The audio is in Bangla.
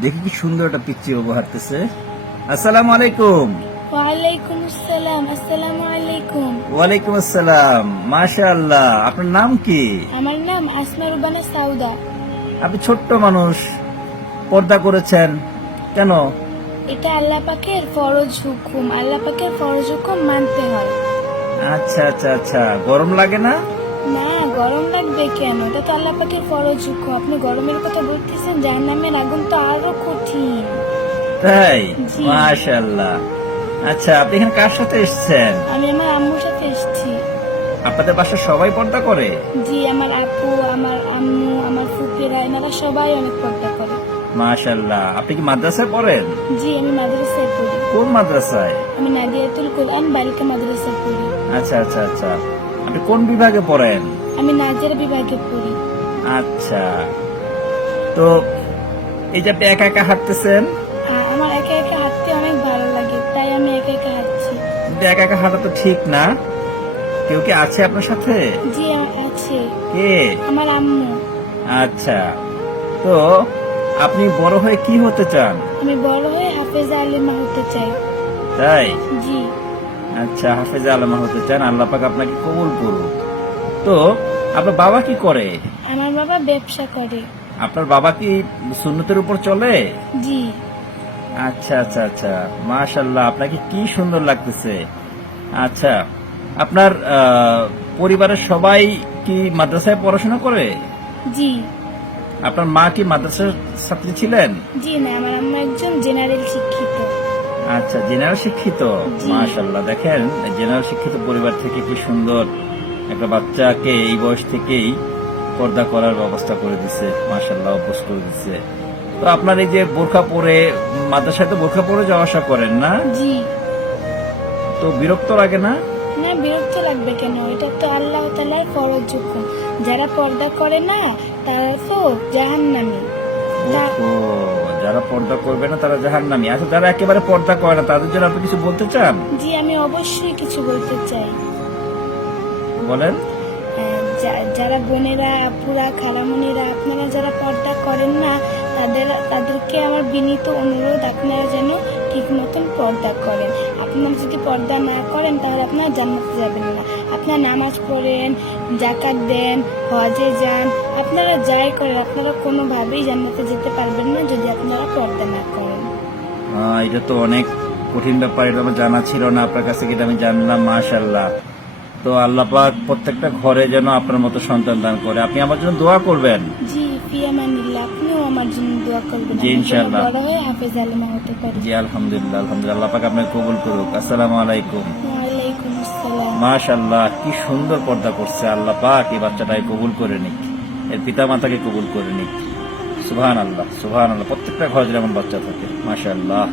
দেখি কি সুন্দর একটা পিচ্চি বাবু হাঁটতেছে। আসসালামু আলাইকুম। ওয়ালাইকুম আসসালাম। আসসালামু আলাইকুম। ওয়ালাইকুম আসসালাম। মাশাআল্লাহ, আপনার নাম কি? আমার নাম আসমা রুবানা সাউদা। আপনি ছোট্ট মানুষ, পর্দা করেছেন কেন? এটা আল্লাহ পাকের ফরজ হুকুম। আল্লাহ পাকের ফরজ হুকুম মানতে হয়। আচ্ছা আচ্ছা আচ্ছা, গরম লাগে না? না, গরম লাগবে কেন? এটা তো আল্লাহ পাকের ফরজ হুকুম। আপনি গরমের কথা বলতেছেন, জাহান্নামের আগুন তো আরো কঠিন। তাই? জি। মাশাআল্লাহ। আচ্ছা, আপনি এখানে কার সাথে এসেছেন? আমি আমার আম্মুর সাথে এসেছি। আপনাদের বাসায় সবাই পর্দা করে? জি, আমার আপু, আমার আম্মু, আমার ফুপিরা, এনারা সবাই অনেক পর্দা করে। মাশাআল্লাহ। আপনি কি মাদ্রাসায় পড়েন? জি, আমি মাদ্রাসায় পড়ি। কোন মাদ্রাসায়? আমি নাদিয়াতুল কুরআন বালিকা মাদ্রাসায় পড়ি। আচ্ছা আচ্ছা আচ্ছা, আপনি কোন বিভাগে পড়েন? আমি নাজের বিভাগে পড়ি। আচ্ছা, তো এই যে আপনি একা একা হাঁটতেছেন, আমার একা একা হাঁটতে অনেক ভালো লাগে, তাই আমি একা একা হাঁটছি। কিন্তু একা একা হাঁটা তো ঠিক না। কেউ কি আছে আপনার সাথে? জি, আছে। কে? আমার আম্মু। আচ্ছা, তো আপনি বড় হয়ে কি হতে চান? আমি বড় হয়ে হাফেজা আলিমা হতে চাই। তাই? জি। আচ্ছা, হাফেজা আলেমা হতে চান, আল্লাহ পাক আপনাকে কবুল করুক। তো আপনার বাবা কি করে? আমার বাবা ব্যবসা করে। আপনার বাবা কি সুন্নতের উপর চলে? জি। আচ্ছা আচ্ছা আচ্ছা, মাশাআল্লাহ, আপনাকে কি সুন্দর লাগতেছে। আচ্ছা, আপনার পরিবারের সবাই কি মাদ্রাসায় পড়াশোনা করে? জি। আপনার মা কি মাদ্রাসার ছাত্রী ছিলেন? জি না, আমার আম্মু একজন জেনারেল শিক্ষিত। আচ্ছা, জেনারেল শিক্ষিত। জি। মাশাআল্লাহ, দেখেন জেনারেল শিক্ষিত পরিবার থেকে কি সুন্দর একটা বাচ্চাকে এই বয়স থেকেই পর্দা করার ব্যবস্থা করে দিছে। মাশাআল্লাহ, অভ্যাস করে দিছে। তো আপনার এই যে বোরখা পরে মাদ্রাসায় তো বোরখা পরে যাওয়া আসা করেন না, জি। তো বিরক্ত লাগে না? না, বিরক্ত লাগবে কেন? এটা তো আল্লাহ তাআলার ফরজ হুকুম। যারা পর্দা করে না তারা তো জাহান্নামী। ও, যারা পর্দা করবে না তারা জাহান্নামী। আচ্ছা, যারা একেবারে পর্দা করে না তাদের জন্য আপনি কিছু বলতে চান? জি, আমি অবশ্যই কিছু বলতে চাই। বলেন। যারা বোনেরা, আপুরা, খালামণিরা, আপনারা যারা পর্দা করেন না তাদেরকে আমার বিনীত অনুরোধ, আপনারা যেন ঠিক মতন পর্দা করেন। আপনারা যদি পর্দা না করেন তাহলে আপনারা জান্নাতে যাবেন না। আপনারা নামাজ পড়েন, যাকাত দেন, হজে যান, আপনারা যাই করেন আপনারা কোনোভাবেই জান্নাতে যেতে পারবেন না যদি আপনারা পর্দা না করেন। এটা তো অনেক কঠিন ব্যাপার, এটা আমার জানা ছিল না, আপনার কাছে এটা আমি জানলাম। মাশাআল্লাহ। তো আল্লাহ পাক প্রত্যেকটা ঘরে যেন আপনার মতো সন্তান দান করে। আপনি আমার জন্য দোয়া করবেন। জি, ফি আমানিল্লাহ। আপনিও আমার জন্য দোয়া করবেন, জি, আমি যেন ইনশাআল্লাহ। বড় হয়ে হাফেজ আলিমা হতে পারি। জি, আলহামদুলিল্লাহ আলহামদুলিল্লাহ, আল্লাহ পাক আপনাকে কবুল করুক। আসসালামু আলাইকুম। ওয়ালাইকুম আসসালাম। মাশাআল্লাহ, কি সুন্দর পর্দা করছে। আল্লাহ পাক এই বাচ্চাটাকে কবুল করে নিক, এর পিতা মাতাকে কবুল করে নিক। সুবহানাল্লাহ সুবহানাল্লাহ, প্রত্যেকটা ঘরে যেমন বাচ্চা থাকে। মাশাআল্লাহ।